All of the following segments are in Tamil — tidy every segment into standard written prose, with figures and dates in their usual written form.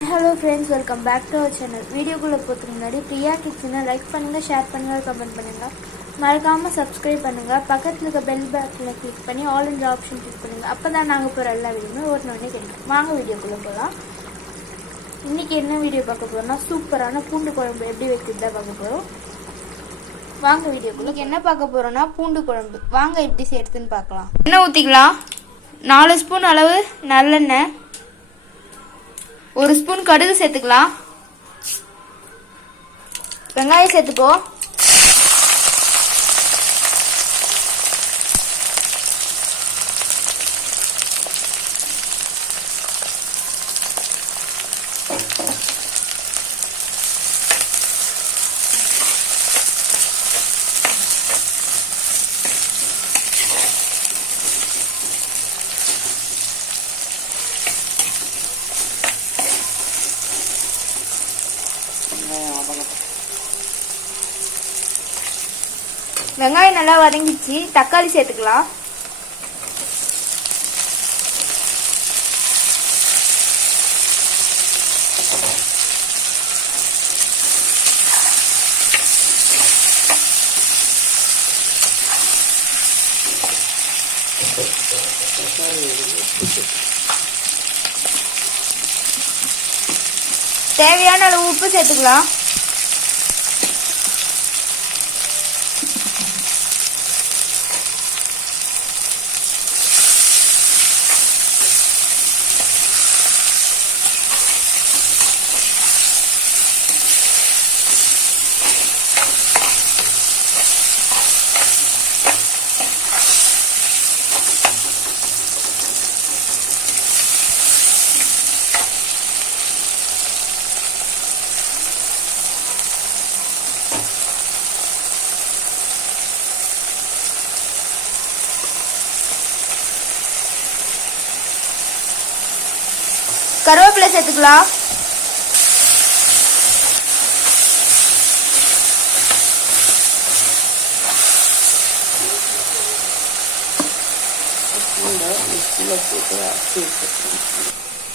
Hello friends, welcome back to our channel. வீடியோக்குள்ள போறதுக்கு முன்னாடி பிரியா கிட்ஸ்னா லைக் பண்ணுங்க, ஷேர் பண்ணுங்க, கமெண்ட் பண்ணுங்க. மறக்காம Subscribe பண்ணுங்க. பக்கத்துல இருக்க பெல் பட்டனை கிளிக் பண்ணி ஆல் இன் ஆப்ஷன் கிளிக் பண்ணுங்க. அப்பதான் நாங்க போற எல்லா வீடியோமே உடனே கிடைக்கும். வாங்க வீடியோக்குள்ள போலாம். இன்னைக்கு என்ன வீடியோ பார்க்க போறோம்னா சூப்பரான பூண்டு குழம்பு எப்படி வைக்கிறதா பார்க்க போறோம். வாங்க வீடியோக்குள்ள என்ன பார்க்க போறோம்னா பூண்டு குழம்பு. வாங்க எப்படி செய்யறதுன்னு பார்க்கலாம். எண்ணெய் ஊத்திக்கலாம். 4 ஸ்பூன் அளவு நல்லெண்ணெய், 1 ஸ்பூன் கடுகு சேர்த்துக்கலாம். வெங்காயம் சேர்த்துக்கோ. வெங்காயம் நல்லா வதங்கிச்சு. தக்காளி சேர்த்துக்கலாம். தேவையான அளவு உப்பு சேர்த்துக்கலாம். கருவேப்பிலை சேர்த்துக்கலாம்.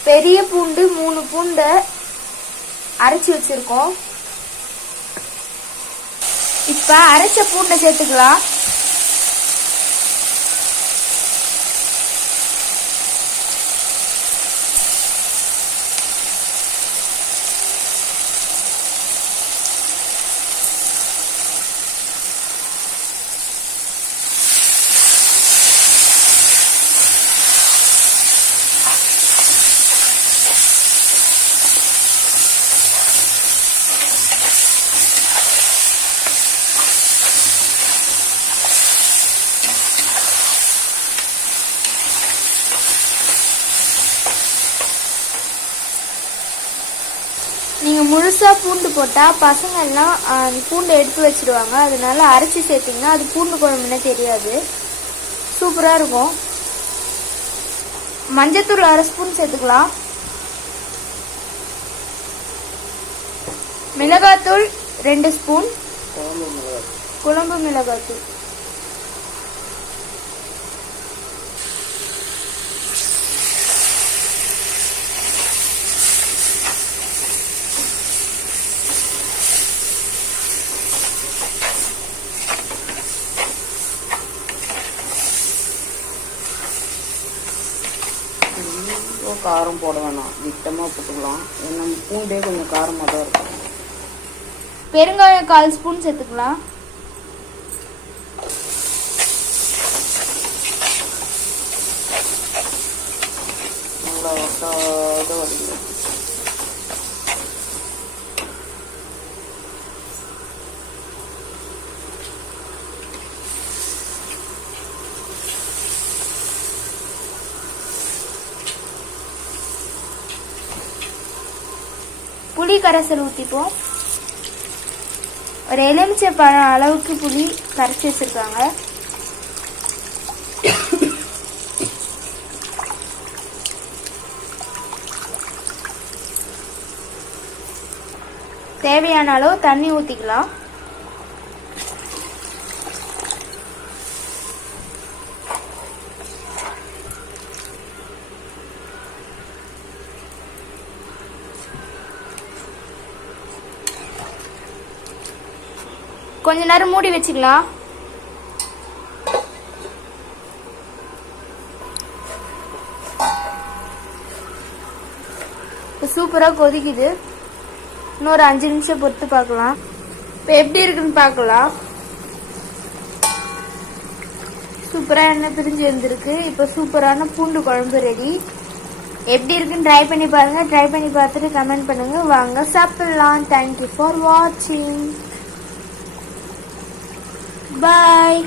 பெரிய பூண்டு 3 பூண்டை அரைச்சி வச்சிருக்கோம். இப்ப அரைச்ச பூண்டை சேர்த்துக்கலாம். நீங்க முழுசா பூண்டு போட்டா பசங்க எல்லாம் பூண்டை எடுத்து வச்சிருவாங்க. அதனால அரைச்சி சேர்த்தீங்கன்னா அது பூண்டு குழம்புன்னு தெரியாது. சூப்பரா இருக்கும். மஞ்சத்தூள் 1/2 ஸ்பூன் சேர்த்துக்கலாம். மிளகாத்தூள் 2 ஸ்பூன், குழம்பு மிளகாத்தூள். காரம் போட வேணாம், திட்டமாக போட்டுக்கலாம். ஏன்னா பூண்டே கொஞ்சம் காரமாக தான் இருக்கும். பெருங்காயம் 1/4 ஸ்பூன் சேர்த்துக்கலாம். நல்லா ஒட்டாத வதக்கி புளி கரைசல் ஊற்றிப்போம். ஒரு எலுமிச்சை பழம் அளவுக்கு புளி கரைச்சி வச்சிருக்காங்க. தேவையான அளவு தண்ணி ஊற்றிக்கலாம். கொஞ்ச நேரம் மூடி வச்சுக்கலாம். சூப்பரா கொதிக்குது. இன்னொரு 5 நிமிஷம் பொறுத்து பார்க்கலாம். இப்போ எப்படி இருக்குன்னு பார்க்கலாம். சூப்பரா எண்ணெய் பிரிஞ்சு வந்திருக்கு. இப்போ சூப்பரான பூண்டு குழம்பு ரெடி. எப்படி இருக்குன்னு ட்ரை பண்ணி பாருங்க. ட்ரை பண்ணி பார்த்துட்டு கமெண்ட் பண்ணுங்க. வாங்க சாப்பிடலாம். தேங்க்யூ ஃபார் வாட்சிங். பாய்.